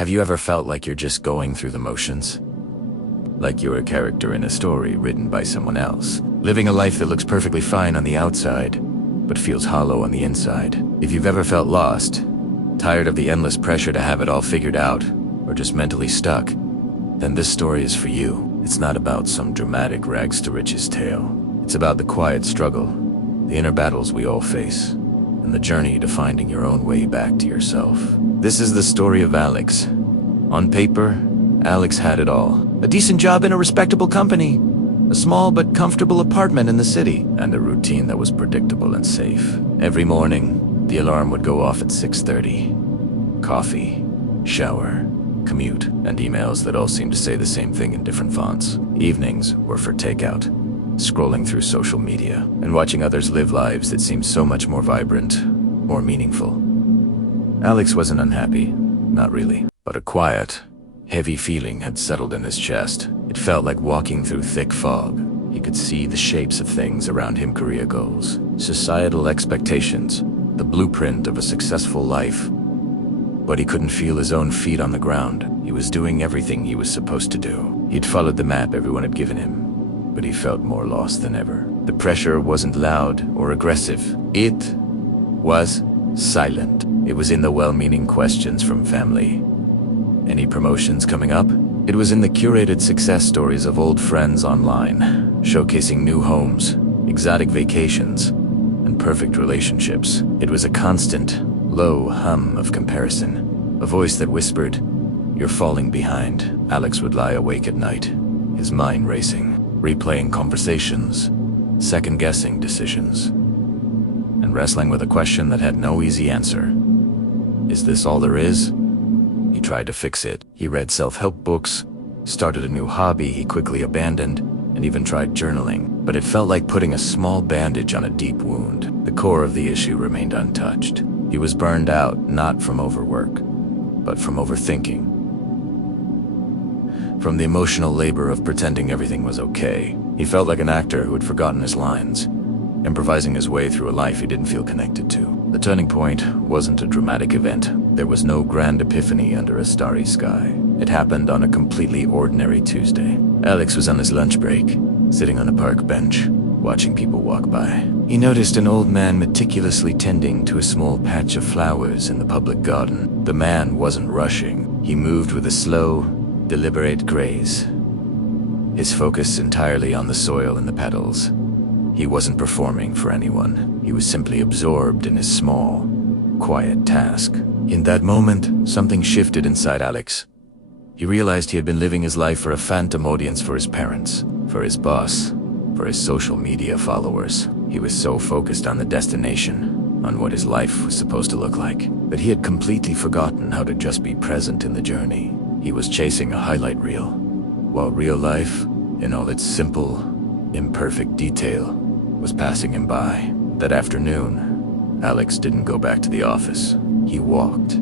Have you ever felt like you're just going through the motions? Like you're a character in a story written by someone else, living a life that looks perfectly fine on the outside, but feels hollow on the inside. If you've ever felt lost, tired of the endless pressure to have it all figured out, or just mentally stuck, then this story is for you. It's not about some dramatic rags-to-riches tale. It's about the quiet struggle, the inner battles we all face, and the journey to finding your own way back to yourself. This is the story of Alex. On paper, Alex had it all. A decent job in a respectable company, a small but comfortable apartment in the city, and a routine that was predictable and safe. Every morning, the alarm would go off at 6:30. Coffee, shower, commute, and emails that all seemed to say the same thing in different fonts. Evenings were for takeout, scrolling through social media, and watching others live lives that seemed so much more vibrant, more meaningful. Alex wasn't unhappy, not really, but a quiet, heavy feeling had settled in his chest. It felt like walking through thick fog. He could see the shapes of things around him: career goals, societal expectations, the blueprint of a successful life. But he couldn't feel his own feet on the ground. He was doing everything he was supposed to do. He'd followed the map everyone had given him, but he felt more lost than ever. The pressure wasn't loud or aggressive. It was silent. It was in the well-meaning questions from family. Any promotions coming up? It was in the curated success stories of old friends online, showcasing new homes, exotic vacations, and perfect relationships. It was a constant, low hum of comparison, a voice that whispered, "You're falling behind." Alex would lie awake at night, his mind racing, replaying conversations, second-guessing decisions, and wrestling with a question that had no easy answer. Is this all there is? He tried to fix it. He read self-help books, started a new hobby he quickly abandoned, and even tried journaling. But it felt like putting a small bandage on a deep wound. The core of the issue remained untouched. He was burned out, not from overwork, but from overthinking. From the emotional labor of pretending everything was okay. He felt like an actor who had forgotten his lines, improvising his way through a life he didn't feel connected to. The turning point wasn't a dramatic event. There was no grand epiphany under a starry sky. It happened on a completely ordinary Tuesday. Alex was on his lunch break, sitting on a park bench, watching people walk by. He noticed an old man meticulously tending to a small patch of flowers in the public garden. The man wasn't rushing. He moved with a slow, deliberate grace, his focus entirely on the soil and the petals. He wasn't performing for anyone. He was simply absorbed in his small, quiet task. In that moment, something shifted inside Alex. He realized he had been living his life for a phantom audience, for his parents, for his boss, for his social media followers. He was so focused on the destination, on what his life was supposed to look like, that he had completely forgotten how to just be present in the journey. He was chasing a highlight reel, while real life, in all its simple, imperfect detail, was passing him by. That afternoon, Alex didn't go back to the office. He walked.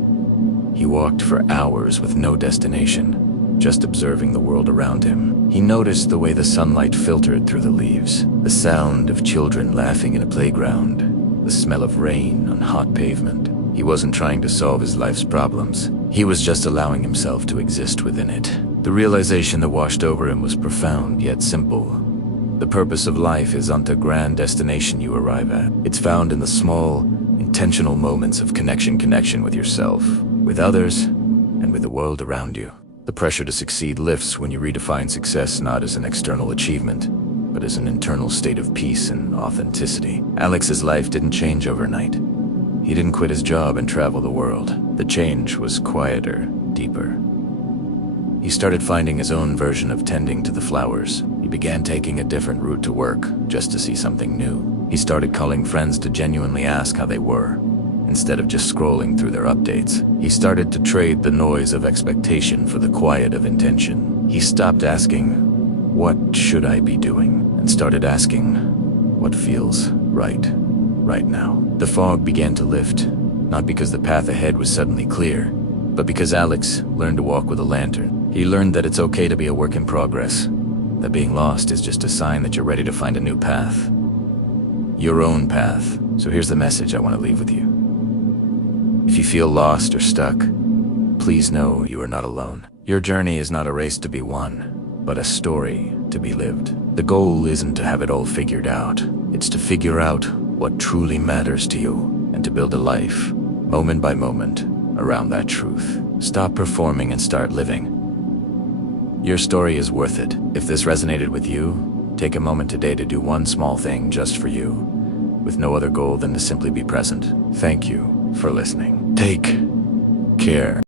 He walked for hours with no destination, just observing the world around him. He noticed the way the sunlight filtered through the leaves, the sound of children laughing in a playground, the smell of rain on hot pavement. He wasn't trying to solve his life's problems. He was just allowing himself to exist within it. The realization that washed over him was profound yet simple. The purpose of life isn't a grand destination you arrive at. It's found in the small, intentional moments of connection with yourself, with others, and with the world around you. The pressure to succeed lifts when you redefine success not as an external achievement, but as an internal state of peace and authenticity. Alex's life didn't change overnight. He didn't quit his job and travel the world. The change was quieter, deeper. He started finding his own version of tending to the flowers. He began taking a different route to work, just to see something new. He started calling friends to genuinely ask how they were, instead of just scrolling through their updates. He started to trade the noise of expectation for the quiet of intention. He stopped asking, "What should I be doing?" and started asking, "What feels right now?" The fog began to lift, not because the path ahead was suddenly clear, but because Alex learned to walk with a lantern. He learned that it's okay to be a work in progress, that being lost is just a sign that you're ready to find a new path. Your own path. So here's the message I want to leave with you. If you feel lost or stuck, please know you are not alone. Your journey is not a race to be won, but a story to be lived. The goal isn't to have it all figured out. It's to figure out what truly matters to you and to build a life, moment by moment, around that truth. Stop performing and start living. Your story is worth it. If this resonated with you, take a moment today to do one small thing just for you, with no other goal than to simply be present. Thank you for listening. Take care.